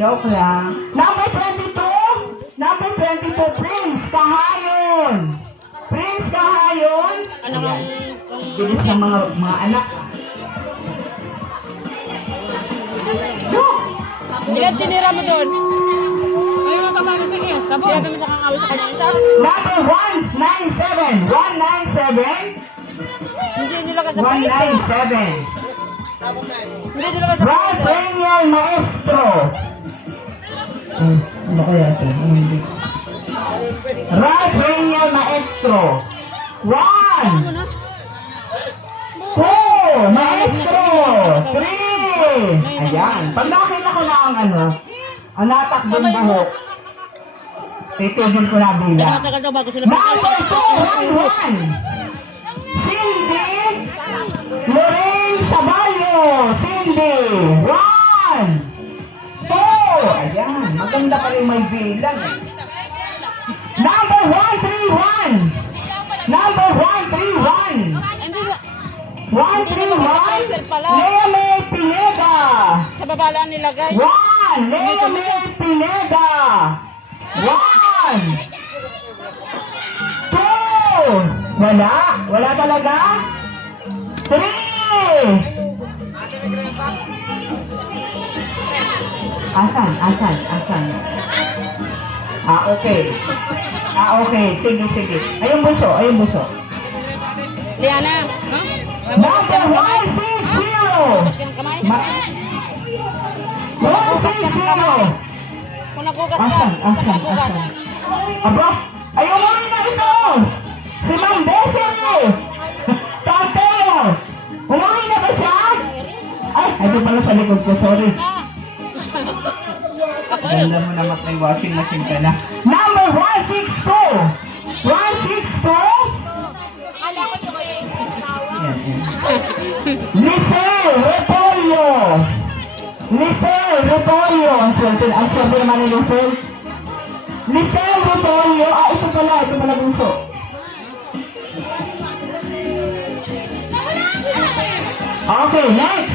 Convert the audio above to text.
Joke lang. Number 22. Number 22, Prince Kahayon. Prince Kahayon. Ayan. Bilis ng mga anak. Ilan tinira mo doon? Ayun ang tama na sige. Sabon. Ilan naman nakakawin sa kanya isa? Number 197. 197. Hindi nilagay sa plate. 197. Hindi nilagay sa Ralph plate. Renier Maestro. Ano kaya ito? Ralph Renier Maestro. 1, 2, Maestro. 3. Ayan. Pag nakita ko na ang ang natakbong buhok, titigil ko na bilang. Nagkatagal daw bago sila. Number 211. Cindy Lorraine Saballo. Cindy. 1, 2. Ayan. Maganda pa rin may bilang. Number 131. Number 131. 131. Lea May Pineda. Sa baba lang nilagay. 1. Lea May Pineda. 1, 2. Wala? Wala talaga? 3. Asan? Okay. Okay. Sige. Ayun buso. Liana. Number Mabukas ka ng kamay. 160. Mabukas ka ng kamay. Mabukas ka ng kamay. Kung nagugas ka. Asan? Nagugas. Aba, ayaw mo rin na ito! Si Ma'am Bessie! Tateo! Umuwi na ba siya? Ay, ito pala sa likod ko, sorry. Ako yun. Alam mo naman may washing machine ka na. Number 162! 162! Lisel Repolyo! Lisel Repolyo! Ang swerte naman ni Lisel. Lisel Repolyo! Ito pala bunso. Okay, next!